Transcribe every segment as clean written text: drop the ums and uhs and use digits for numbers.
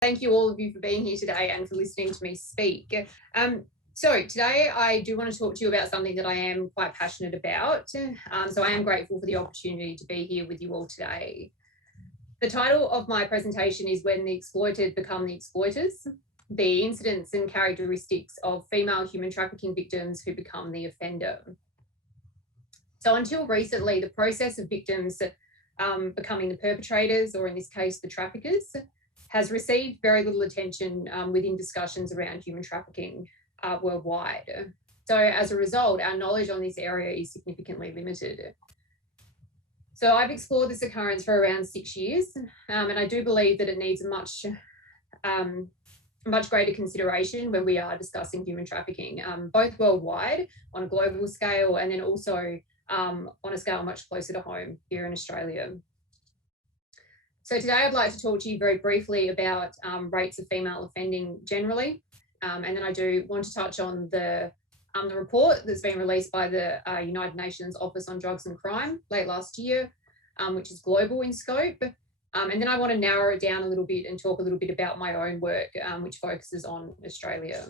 Thank you all of you for being here today and for listening to me speak. So today I do want to talk to you about something that I am quite passionate about. So I am grateful for the opportunity to be here with you all today. The title of my presentation is When the Exploited Become the Exploiters, the incidents and characteristics of female human trafficking victims who become the offender. So until recently, the process of victims becoming the perpetrators, or in this case, the traffickers, has received very little attention within discussions around human trafficking worldwide. So as a result, our knowledge on this area is significantly limited. So I've explored this occurrence for around 6 years, and I do believe that it needs a much greater consideration when we are discussing human trafficking, both worldwide on a global scale, and then also on a scale much closer to home here in Australia. So today I'd like to talk to you very briefly about rates of female offending generally, and then I do want to touch on the report that's been released by the United Nations Office on Drugs and Crime late last year, which is global in scope. And then I want to narrow it down a little bit and talk a little bit about my own work, which focuses on Australia.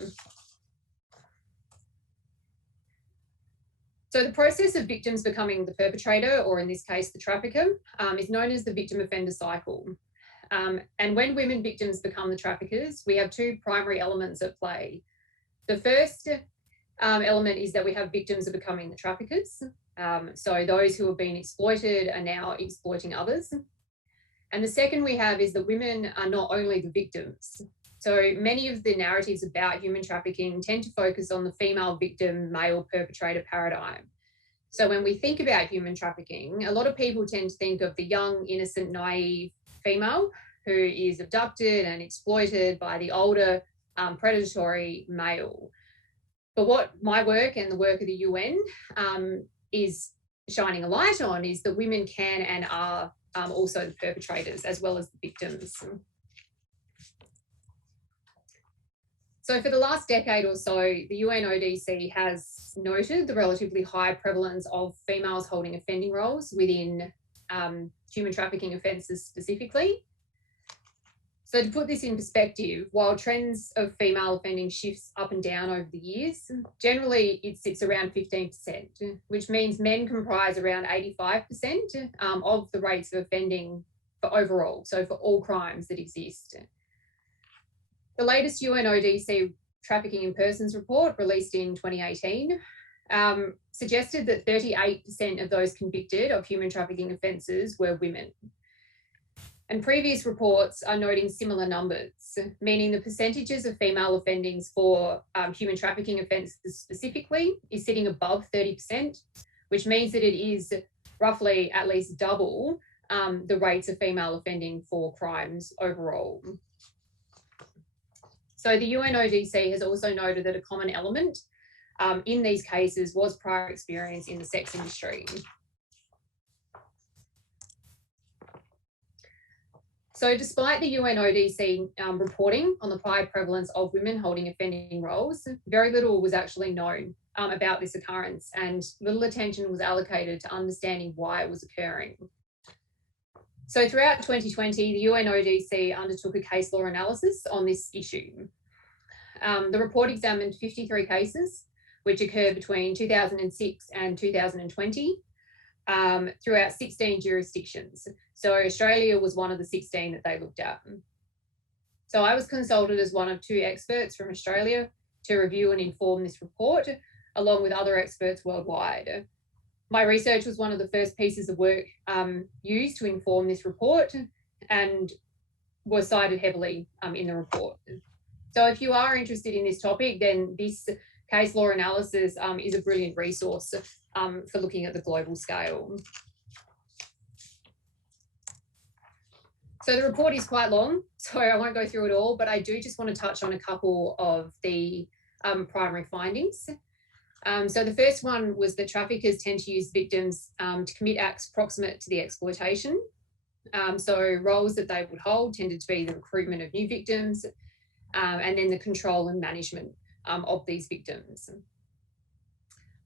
So the process of victims becoming the perpetrator, or in this case, the trafficker, is known as the victim offender cycle. And when women victims become the traffickers, we have two primary elements at play. The first element is that we have victims are becoming the traffickers. So those who have been exploited are now exploiting others. And the second we have is that women are not only the victims. So many of the narratives about human trafficking tend to focus on the female victim, male perpetrator paradigm. So when we think about human trafficking, a lot of people tend to think of the young, innocent, naive female who is abducted and exploited by the older, predatory male. But what my work and the work of the UN is shining a light on is that women can and are also the perpetrators as well as the victims. So for the last decade or so, the UNODC has noted the relatively high prevalence of females holding offending roles within human trafficking offences specifically. So to put this in perspective, while trends of female offending shifts up and down over the years, generally it sits around 15%, which means men comprise around 85% of the rates of offending for overall, so for all crimes that exist. The latest UNODC Trafficking in Persons report, released in 2018, suggested that 38% of those convicted of human trafficking offences were women. And previous reports are noting similar numbers, meaning the percentages of female offendings for human trafficking offences specifically is sitting above 30%, which means that it is roughly at least double the rates of female offending for crimes overall. So the UNODC has also noted that a common element in these cases was prior experience in the sex industry. So despite the UNODC reporting on the high prevalence of women holding offending roles, very little was actually known about this occurrence, and little attention was allocated to understanding why it was occurring. So throughout 2020, the UNODC undertook a case law analysis on this issue. The report examined 53 cases, which occurred between 2006 and 2020 throughout 16 jurisdictions. So Australia was one of the 16 that they looked at. So I was consulted as one of two experts from Australia to review and inform this report, along with other experts worldwide. My research was one of the first pieces of work used to inform this report and was cited heavily in the report. So if you are interested in this topic, then this case law analysis is a brilliant resource for looking at the global scale. So the report is quite long, so I won't go through it all, but I do just want to touch on a couple of the primary findings. So the first one was that traffickers tend to use victims to commit acts proximate to the exploitation. So roles that they would hold tended to be the recruitment of new victims and then the control and management of these victims.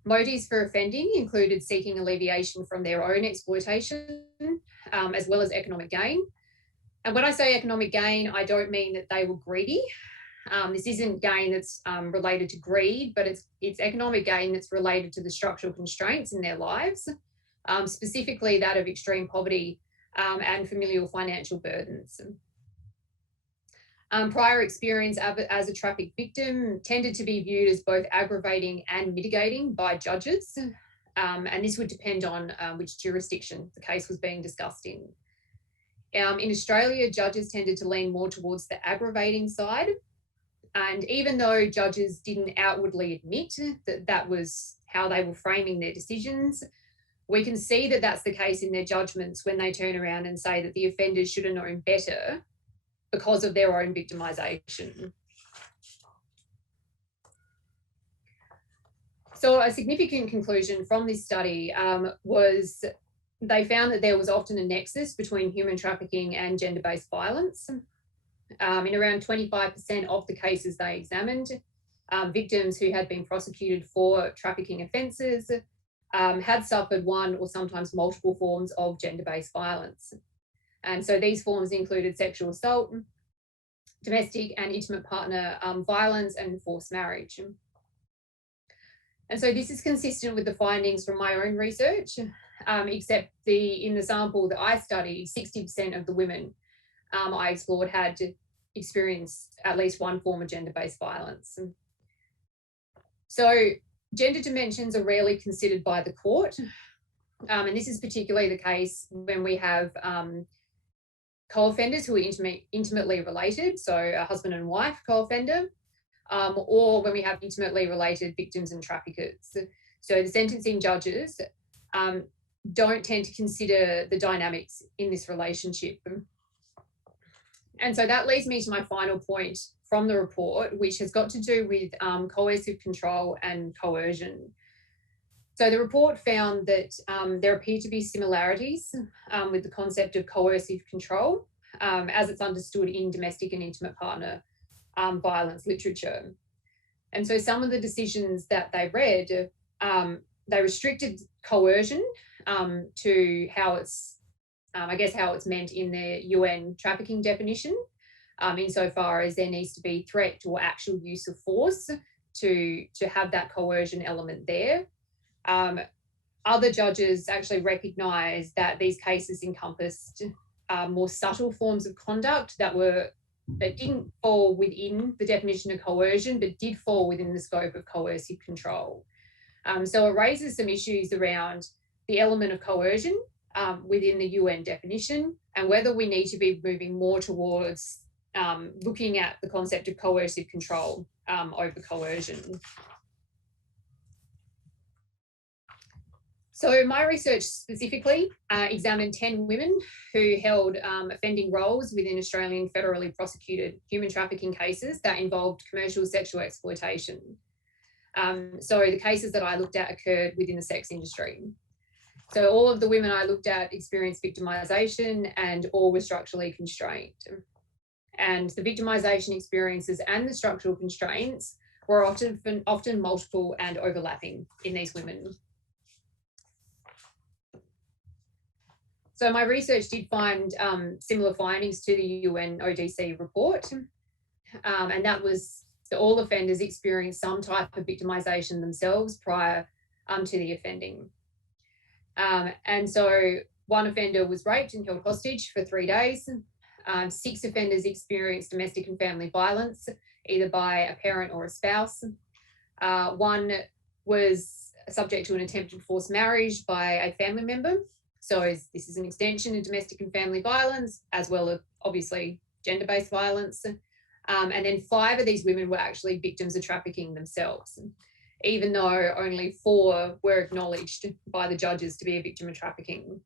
Motives for offending included seeking alleviation from their own exploitation, as well as economic gain. And when I say economic gain, I don't mean that they were greedy. This isn't gain that's related to greed, but it's economic gain that's related to the structural constraints in their lives, specifically that of extreme poverty and familial financial burdens. Prior experience as a trafficked victim tended to be viewed as both aggravating and mitigating by judges, and this would depend on which jurisdiction the case was being discussed in. In Australia, judges tended to lean more towards the aggravating side, and even though judges didn't outwardly admit that that was how they were framing their decisions, we can see that that's the case in their judgments when they turn around and say that the offenders should have known better because of their own victimisation. So a significant conclusion from this study was they found that there was often a nexus between human trafficking and gender-based violence. In around 25% of the cases they examined, victims who had been prosecuted for trafficking offences had suffered one or sometimes multiple forms of gender-based violence. And so these forms included sexual assault, domestic and intimate partner violence, and forced marriage. And so this is consistent with the findings from my own research, except in the sample that I studied, 60% of the women I explored had experienced at least one form of gender-based violence. So gender dimensions are rarely considered by the court, and this is particularly the case when we have co-offenders who are intimately related, so a husband and wife co-offender, or when we have intimately related victims and traffickers. So the sentencing judges don't tend to consider the dynamics in this relationship. And so that leads me to my final point from the report, which has got to do with coercive control and coercion. So the report found that there appear to be similarities with the concept of coercive control as it's understood in domestic and intimate partner violence literature. And so some of the decisions that they read, they restricted coercion to how it's, I guess, how it's meant in the UN trafficking definition, insofar as there needs to be threat or actual use of force to have that coercion element there. Other judges actually recognised that these cases encompassed more subtle forms of conduct that didn't fall within the definition of coercion, but did fall within the scope of coercive control. So it raises some issues around the element of coercion within the UN definition, and whether we need to be moving more towards looking at the concept of coercive control over coercion. So my research specifically examined 10 women who held offending roles within Australian federally prosecuted human trafficking cases that involved commercial sexual exploitation. So the cases that I looked at occurred within the sex industry. So all of the women I looked at experienced victimisation, and all were structurally constrained. And the victimisation experiences and the structural constraints were often multiple and overlapping in these women. So my research did find similar findings to the UN ODC report, and that was that all offenders experienced some type of victimisation themselves prior to the offending. And so one offender was raped and held hostage for 3 days. 6 offenders experienced domestic and family violence, either by a parent or a spouse. One was subject to an attempted forced marriage by a family member. So this is an extension of domestic and family violence, as well as obviously gender-based violence. And then 5 of these women were actually victims of trafficking themselves, even though only 4 were acknowledged by the judges to be a victim of trafficking.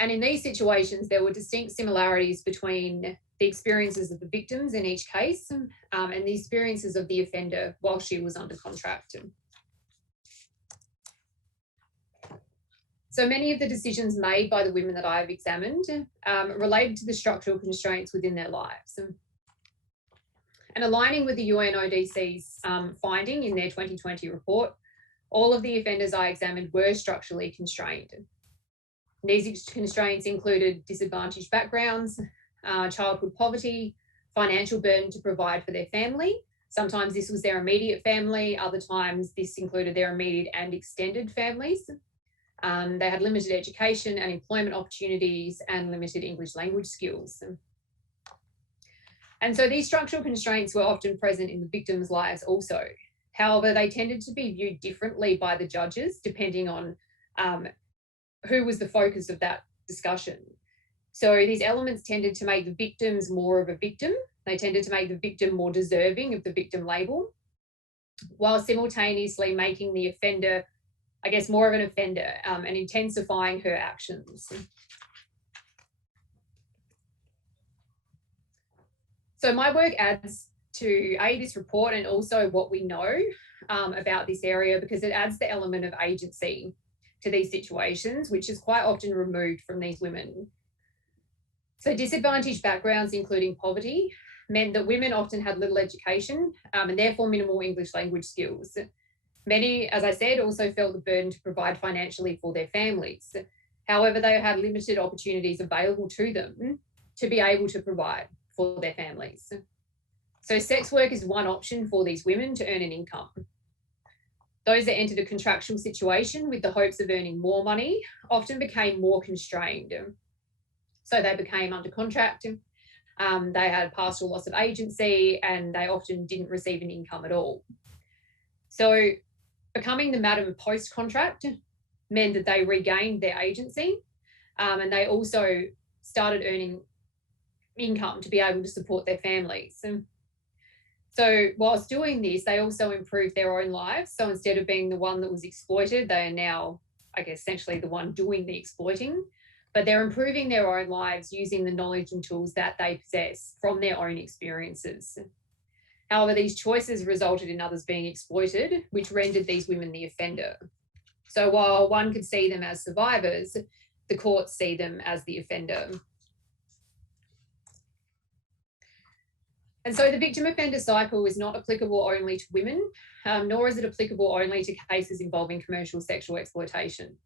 And in these situations, there were distinct similarities between the experiences of the victims in each case and the experiences of the offender while she was under contract. So many of the decisions made by the women that I've examined related to the structural constraints within their lives. And aligning with the UNODC's finding in their 2020 report, all of the offenders I examined were structurally constrained. These constraints included disadvantaged backgrounds, childhood poverty, financial burden to provide for their family. Sometimes this was their immediate family, other times this included their immediate and extended families. They had limited education and employment opportunities and limited English language skills. And so these structural constraints were often present in the victims' lives also. However, they tended to be viewed differently by the judges depending on who was the focus of that discussion. So these elements tended to make the victims more of a victim. They tended to make the victim more deserving of the victim label, while simultaneously making the offender, I guess, more of an offender and intensifying her actions. So my work adds to this report and also what we know about this area, because it adds the element of agency to these situations, which is quite often removed from these women. So disadvantaged backgrounds, including poverty, meant that women often had little education and therefore minimal English language skills. Many, as I said, also felt the burden to provide financially for their families. However, they had limited opportunities available to them to be able to provide for their families. So sex work is one option for these women to earn an income. Those that entered a contractual situation with the hopes of earning more money often became more constrained. So they became under contract, they had partial loss of agency, and they often didn't receive an income at all. So becoming the madam post-contract meant that they regained their agency and they also started earning income to be able to support their families. So whilst doing this, they also improved their own lives. So instead of being the one that was exploited, they are now, I guess, essentially the one doing the exploiting, but they're improving their own lives using the knowledge and tools that they possess from their own experiences. However, these choices resulted in others being exploited, which rendered these women the offender. So while one could see them as survivors, the courts see them as the offender. And so the victim offender cycle is not applicable only to women, nor is it applicable only to cases involving commercial sexual exploitation.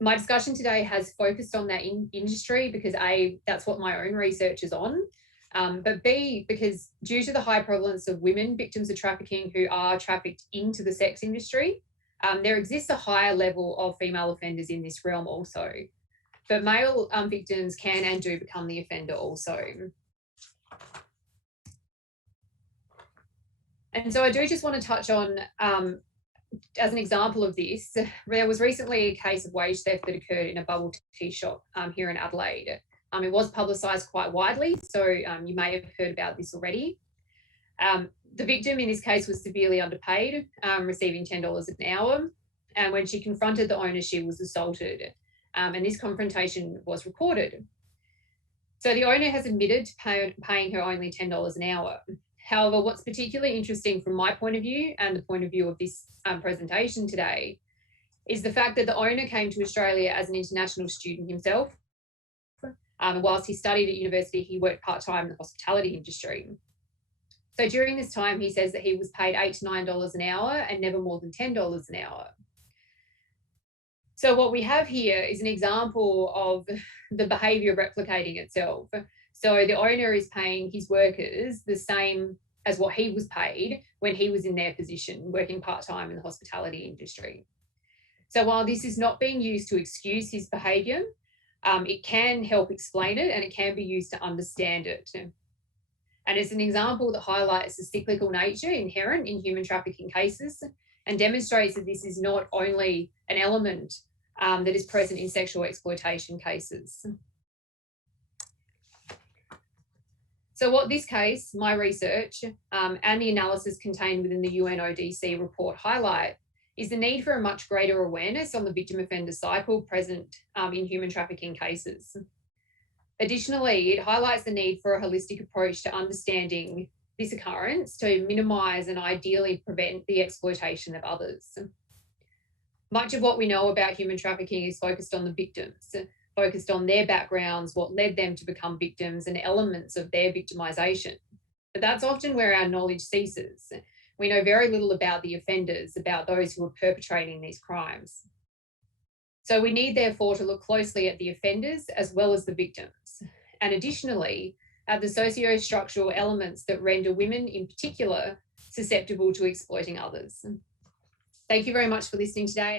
My discussion today has focused on that industry because A, that's what my own research is on, but B, because due to the high prevalence of women victims of trafficking who are trafficked into the sex industry, there exists a higher level of female offenders in this realm also. But male victims can and do become the offender also. And so I do just want to touch on, as an example of this, there was recently a case of wage theft that occurred in a bubble tea shop here in Adelaide. It was publicised quite widely, so you may have heard about this already. The victim in this case was severely underpaid, receiving $10 an hour. And when she confronted the owner, she was assaulted. And this confrontation was recorded. So the owner has admitted to paying her only $10 an hour. However, what's particularly interesting from my point of view and the point of view of this presentation today is the fact that the owner came to Australia as an international student himself. Whilst he studied at university, he worked part-time in the hospitality industry. So during this time, he says that he was paid $8 to $9 an hour and never more than $10 an hour. So what we have here is an example of the behaviour replicating itself. So the owner is paying his workers the same as what he was paid when he was in their position, working part-time in the hospitality industry. So while this is not being used to excuse his behaviour, it can help explain it and it can be used to understand it. And it's an example that highlights the cyclical nature inherent in human trafficking cases and demonstrates that this is not only an element that is present in sexual exploitation cases. So what this case, my research, and the analysis contained within the UNODC report highlight is the need for a much greater awareness on the victim offender cycle present in human trafficking cases. Additionally, it highlights the need for a holistic approach to understanding this occurrence to minimise and ideally prevent the exploitation of others. Much of what we know about human trafficking is focused on the victims, focused on their backgrounds, what led them to become victims and elements of their victimisation. But that's often where our knowledge ceases. We know very little about the offenders, about those who are perpetrating these crimes. So we need, therefore, to look closely at the offenders as well as the victims, and additionally, at the socio-structural elements that render women in particular susceptible to exploiting others. Thank you very much for listening today.